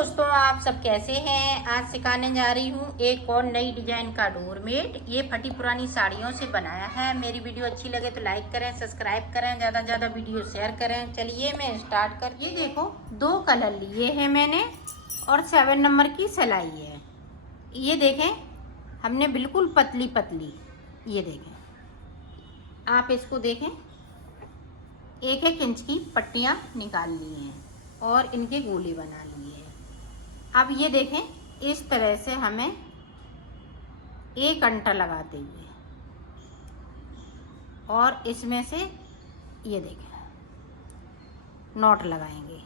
दोस्तों, आप सब कैसे हैं। आज सिखाने जा रही हूँ एक और नई डिजाइन का डोरमेट। ये फटी पुरानी साड़ियों से बनाया है। मेरी वीडियो अच्छी लगे तो लाइक करें, सब्सक्राइब करें, ज़्यादा से ज़्यादा वीडियो शेयर करें। चलिए मैं स्टार्ट कर। ये देखो, 2 कलर लिए हैं मैंने और 7 नंबर की सिलाई है। ये देखें, हमने बिल्कुल पतली पतली, ये देखें, आप इसको देखें, 1-1 इंच की पट्टियाँ निकाल ली हैं और इनके गोले बना लिए हैं। अब ये देखें, इस तरह से हमें एक अंटा लगाते हुए और इसमें से ये देखें नॉट लगाएंगे।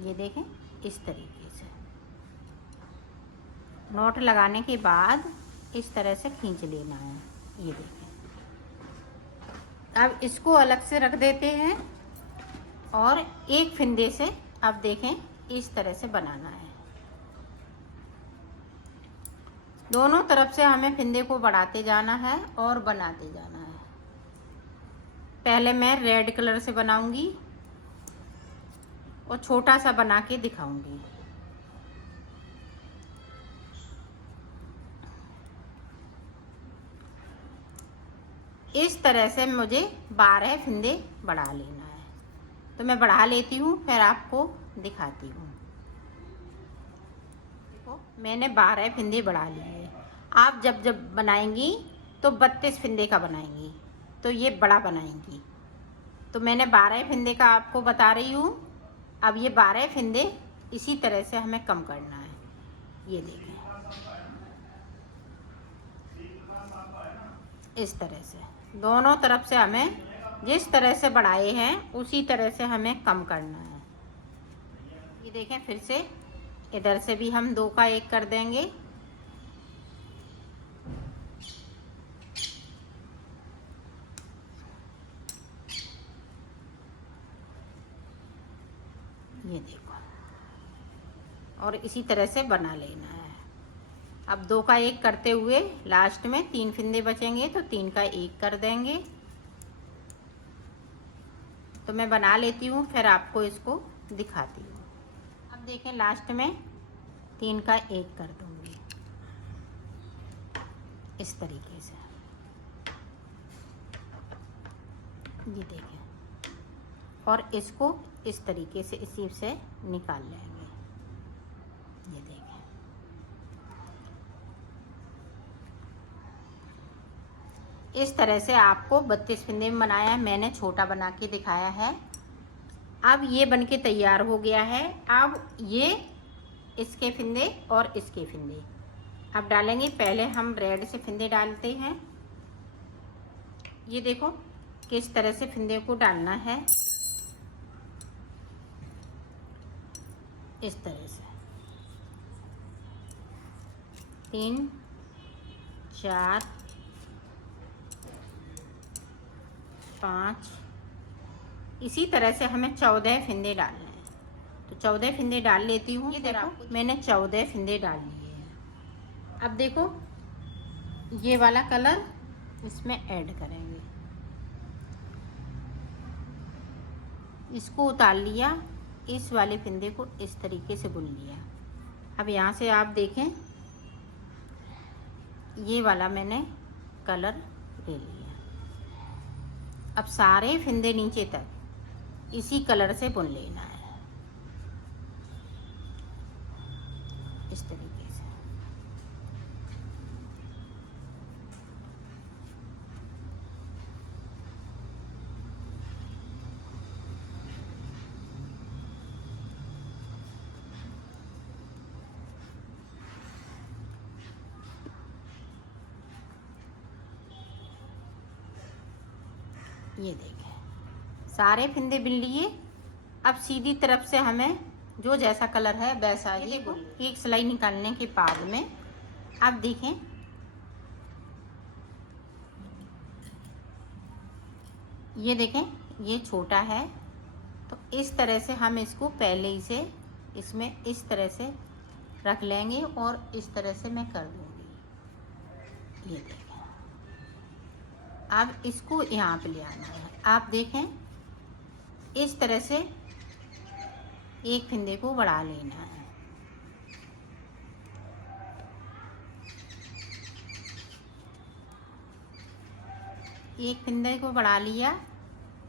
ये देखें, इस तरीके से नॉट लगाने के बाद इस तरह से खींच लेना है। ये देखें, अब इसको अलग से रख देते हैं और एक फिंदे से अब देखें इस तरह से बनाना है। दोनों तरफ से हमें फिंदे को बढ़ाते जाना है और बनाते जाना है। पहले मैं रेड कलर से बनाऊंगी और छोटा सा बना के दिखाऊंगी। इस तरह से मुझे 12 फिंदे बढ़ा लेना है, तो मैं बढ़ा लेती हूँ, फिर आपको दिखाती हूँ। देखो, मैंने 12 फिंदे बढ़ा लिए। आप जब जब बनाएंगी तो 32 फिंदे का बनाएंगी, तो ये बड़ा बनाएंगी। तो मैंने 12 फिंदे का आपको बता रही हूँ। अब ये 12 फिंदे इसी तरह से हमें कम करना है। ये देखें, इस तरह से दोनों तरफ से हमें जिस तरह से बढ़ाए हैं उसी तरह से हमें कम करना है। ये देखें, फिर से इधर से भी हम 2 का 1 कर देंगे। ये देखो, और इसी तरह से बना लेना है। अब 2 का 1 करते हुए लास्ट में 3 फिंदे बचेंगे, तो 3 का 1 कर देंगे। तो मैं बना लेती हूँ, फिर आपको इसको दिखाती हूँ। अब देखें, लास्ट में 3 का 1 कर दूँगी इस तरीके से। ये देखें, और इसको इस तरीके से इसी से निकाल लेंगे। ये देखें, इस तरह से आपको 32 फिंदे में बनाया है। मैंने छोटा बना के दिखाया है। अब ये बनके तैयार हो गया है। अब ये इसके फिंदे और इसके फिंदे अब डालेंगे। पहले हम रेड से फिंदे डालते हैं। ये देखो किस तरह से फिंदे को डालना है, इस तरह से 3 4 5, इसी तरह से हमें 14 फिंदे डालने हैं। तो 14 फिंदे डाल लेती हूँ। ये देखो, मैंने 14 फिंदे डाल लिए हैं। अब देखो, ये वाला कलर इसमें ऐड करेंगे। इसको उतार लिया, इस वाले फिंदे को इस तरीके से बुन लिया। अब यहाँ से आप देखें, ये वाला मैंने कलर ले लिया। अब सारे फिंदे नीचे तक इसी कलर से बुन लेना है, इस तरीके से। ये देखें, सारे फिंदे बिन लिए। अब सीधी तरफ से हमें जो जैसा कलर है वैसा ही एक सिलाई निकालने के बाद में अब देखें, ये देखें, ये छोटा है, तो इस तरह से हम इसको पहले ही से इसमें इस तरह से रख लेंगे और इस तरह से मैं कर दूंगी। ये देखें, अब इसको यहाँ पे ले आना है। आप देखें इस तरह से एक फिंदे को बढ़ा लेना है। एक फिंदे को बढ़ा लिया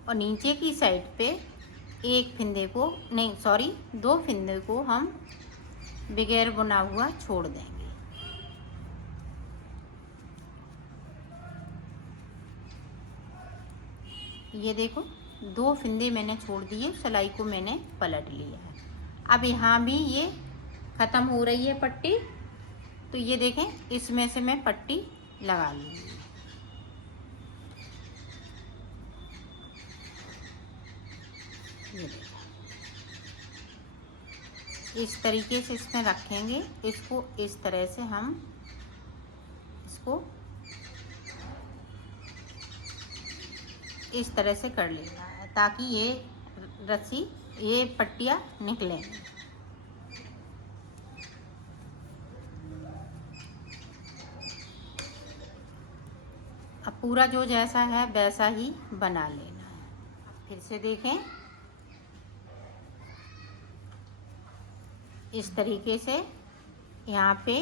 और नीचे की साइड पे एक फिंदे को नहीं सॉरी 2 फिंदे को हम बगैर बुना हुआ छोड़ देंगे। ये देखो 2 फिंदे मैंने छोड़ दिए, सिलाई को मैंने पलट लिया है। अब यहाँ भी ये ख़त्म हो रही है पट्टी, तो ये देखें इसमें से मैं पट्टी लगा लूँगी। ये देखें इस तरीके से इसमें रखेंगे। इसको इस तरह से हम इसको इस तरह से कर लेना है ताकि ये रस्सी ये पट्टियाँ निकलें। अब पूरा जो जैसा है वैसा ही बना लेना है। फिर से देखें इस तरीके से यहाँ पे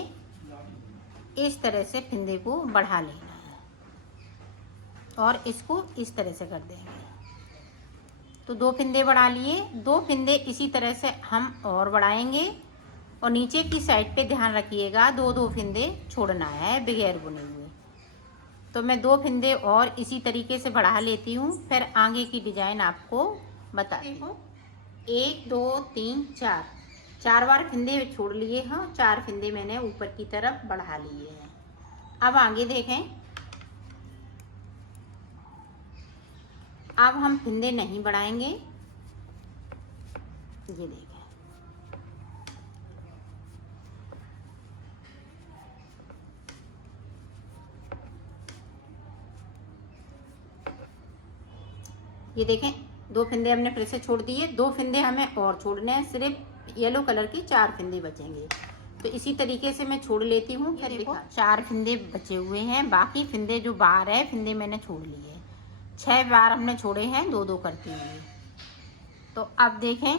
इस तरह से फिंदे को बढ़ा लेना है और इसको इस तरह से कर देंगे। तो 2 फिंदे बढ़ा लिए, 2 फिंदे इसी तरह से हम और बढ़ाएंगे और नीचे की साइड पे ध्यान रखिएगा 2-2 फिंदे छोड़ना है बगैर बुने हुए। तो मैं 2 फिंदे और इसी तरीके से बढ़ा लेती हूँ, फिर आगे की डिजाइन आपको बताती हूँ। 1 2 3 4 बार फिंदे छोड़ लिए हैं, 4 फिंदे मैंने ऊपर की तरफ बढ़ा लिए हैं। अब आगे देखें, अब हम फिंदे नहीं बढ़ाएंगे। ये देखें ये देखें 2 फिंदे हमने फिर से छोड़ दिए, 2 फिंदे हमें और छोड़ने हैं, सिर्फ येलो कलर की 4 फिंदे बचेंगे। तो इसी तरीके से मैं छोड़ लेती हूँ। फिर देखो 4 फिंदे बचे हुए हैं, बाकी फिंदे जो बाहर है फिंदे मैंने छोड़ लिए। 6 बार हमने छोड़े हैं 2-2 करते हुए। तो अब देखें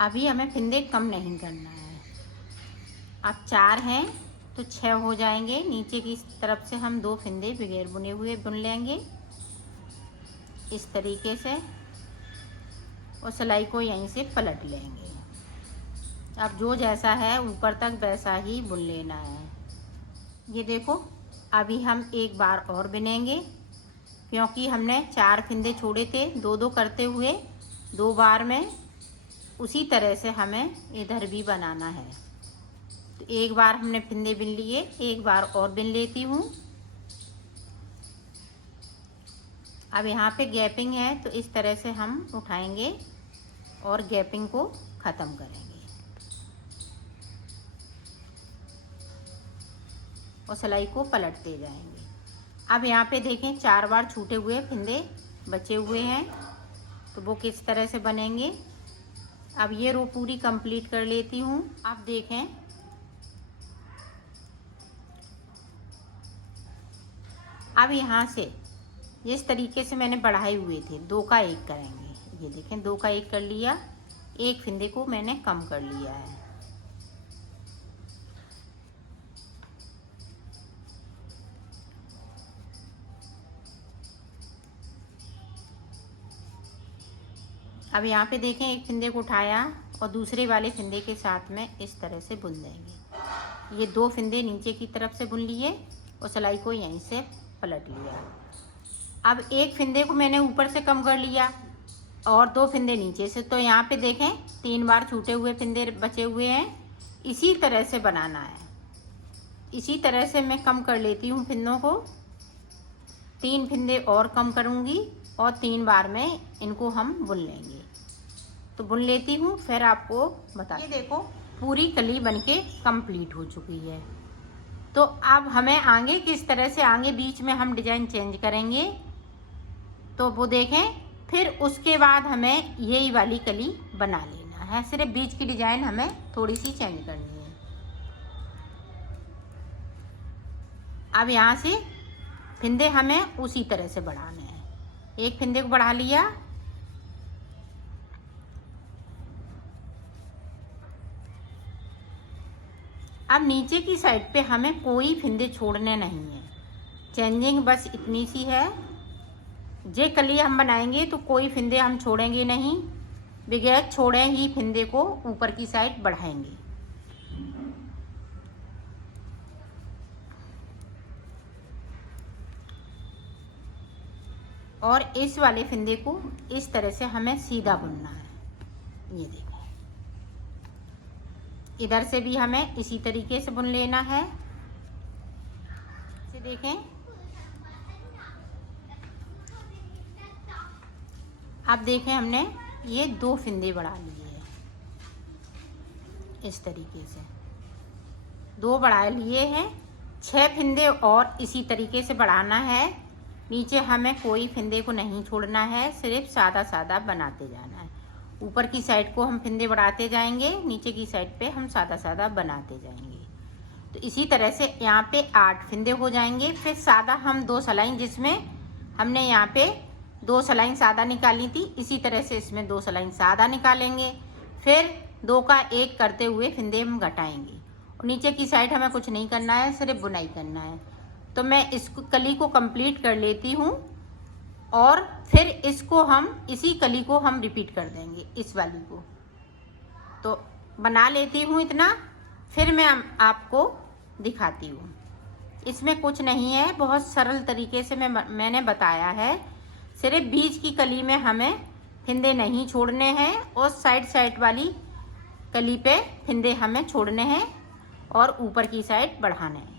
अभी हमें फिंदे कम नहीं करना है। अब 4 हैं तो 6 हो जाएंगे। नीचे की तरफ से हम 2 फिंदे बगैर बुने हुए बुन लेंगे इस तरीके से और सिलाई को यहीं से पलट लेंगे। अब जो जैसा है ऊपर तक वैसा ही बुन लेना है। ये देखो अभी हम एक बार और बुनेंगे क्योंकि हमने 4 फिंदे छोड़े थे 2-2 करते हुए 2 बार में, उसी तरह से हमें इधर भी बनाना है। तो एक बार हमने फिंदे बुन लिए, एक बार और बुन लेती हूँ। अब यहाँ पे गैपिंग है तो इस तरह से हम उठाएंगे और गैपिंग को ख़त्म करेंगे और सिलाई को पलटते जाएंगे। अब यहाँ पे देखें 4 बार छूटे हुए फिंदे बचे हुए हैं, तो वो किस तरह से बनेंगे। अब ये रो पूरी कंप्लीट कर लेती हूँ। आप देखें अब यहाँ से इस तरीके से मैंने बढ़ाए हुए थे 2 का 1 करेंगे। ये देखें 2 का 1 कर लिया, एक फिंदे को मैंने कम कर लिया है। अब यहाँ पे देखें एक फिंदे को उठाया और दूसरे वाले फिंदे के साथ में इस तरह से बुन देंगे। ये 2 फिंदे नीचे की तरफ से बुन लिए और सिलाई को यहीं से पलट लिया। अब एक फिंदे को मैंने ऊपर से कम कर लिया और 2 फिंदे नीचे से, तो यहाँ पे देखें 3 बार छूटे हुए फिंदे बचे हुए हैं। इसी तरह से बनाना है, इसी तरह से मैं कम कर लेती हूँ फिंदों को। 3 फिंदे और कम करूँगी और 3 बार में इनको हम बुन लेंगे। तो बुन लेती हूँ फिर आपको बता। ये देखो पूरी कली बनके कंप्लीट हो चुकी है। तो अब हमें आगे किस तरह से आगे बीच में हम डिजाइन चेंज करेंगे, तो वो देखें फिर उसके बाद हमें यही वाली कली बना लेना है। सिर्फ बीच की डिजाइन हमें थोड़ी सी चेंज करनी है। अब यहाँ से फिंदे हमें उसी तरह से बढ़ाने हैं। एक फिंदे को बढ़ा लिया, अब नीचे की साइड पे हमें कोई फिंदे छोड़ने नहीं है। चेंजिंग बस इतनी सी है, जे कली हम बनाएंगे तो कोई फिंदे हम छोड़ेंगे नहीं, बगैर छोड़े ही फिंदे को ऊपर की साइड बढ़ाएंगे। और इस वाले फिंदे को इस तरह से हमें सीधा बुनना है। ये देखें, इधर से भी हमें इसी तरीके से बुन लेना है। इसे देखें, अब देखें हमने ये 2 फिंदे बढ़ा लिए हैं। इस तरीके से 2 बढ़ा लिए हैं। 6 फिंदे और इसी तरीके से बढ़ाना है। नीचे हमें कोई फिंदे को नहीं छोड़ना है, सिर्फ सादा सादा बनाते जाना है। ऊपर की साइड को हम फिंदे बढ़ाते जाएंगे, नीचे की साइड पे हम सादा सादा बनाते जाएंगे। तो इसी तरह से यहाँ पे 8 फिंदे हो जाएंगे। फिर सादा हम 2 सलाई, जिसमें हमने यहाँ पे 2 सलाई सादा निकाली थी, इसी तरह से इसमें 2 सलाई सादा निकालेंगे। फिर 2 का 1 करते हुए फिंदे हम घटाएंगे। और नीचे की साइड हमें कुछ नहीं करना है, सिर्फ बुनाई करना है। तो मैं इस कली को कंप्लीट कर लेती हूँ और फिर इसको हम इसी कली को हम रिपीट कर देंगे, इस वाली को। तो बना लेती हूँ इतना, फिर मैं आपको दिखाती हूँ। इसमें कुछ नहीं है, बहुत सरल तरीके से मैंने बताया है। सिर्फ बीच की कली में हमें फिंदे नहीं छोड़ने हैं और साइड वाली कली पे फिंदे हमें छोड़ने हैं और ऊपर की साइड बढ़ाने हैं।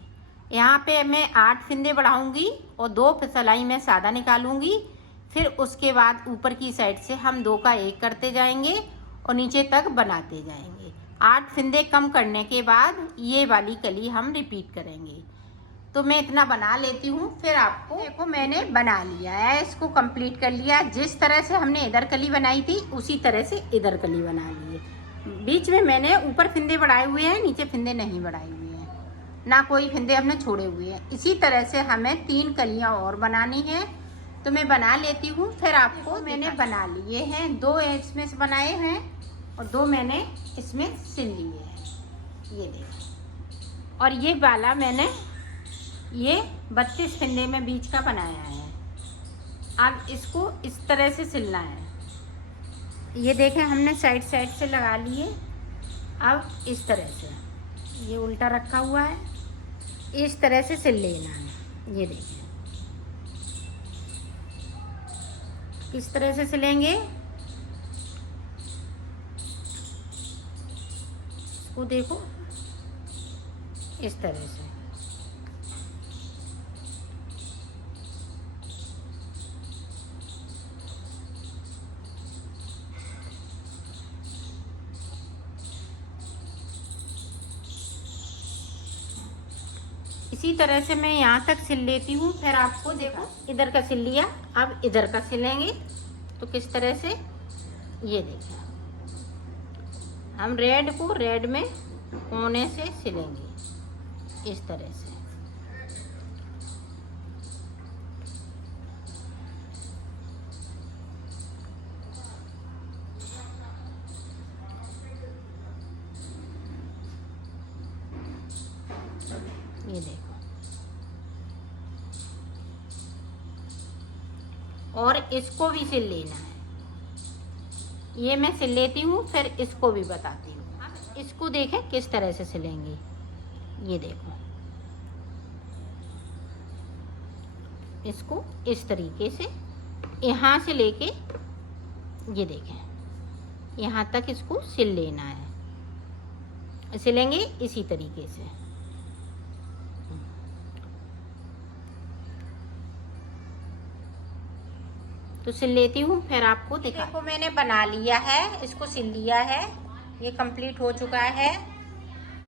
यहाँ पे मैं 8 फिंदे बढ़ाऊंगी और 2 सलाई में सादा निकालूंगी। फिर उसके बाद ऊपर की साइड से हम 2 का 1 करते जाएंगे और नीचे तक बनाते जाएंगे। 8 फिंदे कम करने के बाद ये वाली कली हम रिपीट करेंगे। तो मैं इतना बना लेती हूँ, फिर आपको देखो मैंने बना लिया है, इसको कंप्लीट कर लिया। जिस तरह से हमने इधर कली बनाई थी उसी तरह से इधर कली बना ली है। बीच में मैंने ऊपर फिंदे बढ़ाए हुए हैं, नीचे फिंदे नहीं बढ़ाए हुए हैं, ना कोई फिंदे हमने छोड़े हुए हैं। इसी तरह से हमें 3 कलियां और बनानी है। तो मैं बना लेती हूँ, फिर आपको मैंने बना लिए हैं। 2 इसमें से बनाए हैं और 2 मैंने इसमें सिल लिए हैं। ये देखिए, और ये वाला मैंने ये 32 फिंदे में बीच का बनाया है। अब इसको इस तरह से सिलना है। ये देखें, हमने साइड से लगा लिए। अब इस तरह से ये उल्टा रखा हुआ है, इस तरह से सिल लेना है। ये देखिए किस तरह से सिलेंगे, इसको देखो इस तरह से। इसी तरह से मैं यहाँ तक सिल लेती हूँ, फिर आपको देखो इधर का सिल लिया। अब इधर का सिलेंगे तो किस तरह से, ये देखिए हम रेड को रेड में कोने से सिलेंगे इस तरह से। ये देखो, और इसको भी सिल लेना है। ये मैं सिल लेती हूँ, फिर इसको भी बताती हूँ। अब इसको देखें किस तरह से सिलेंगे। ये देखो, इसको इस तरीके से यहाँ से लेके ये देखें यहाँ तक इसको सिल लेना है। सिलेंगे इसी तरीके से। तो सिल लेती हूँ, फिर आपको देखो मैंने बना लिया है, इसको सिल लिया है। ये कंप्लीट हो चुका है।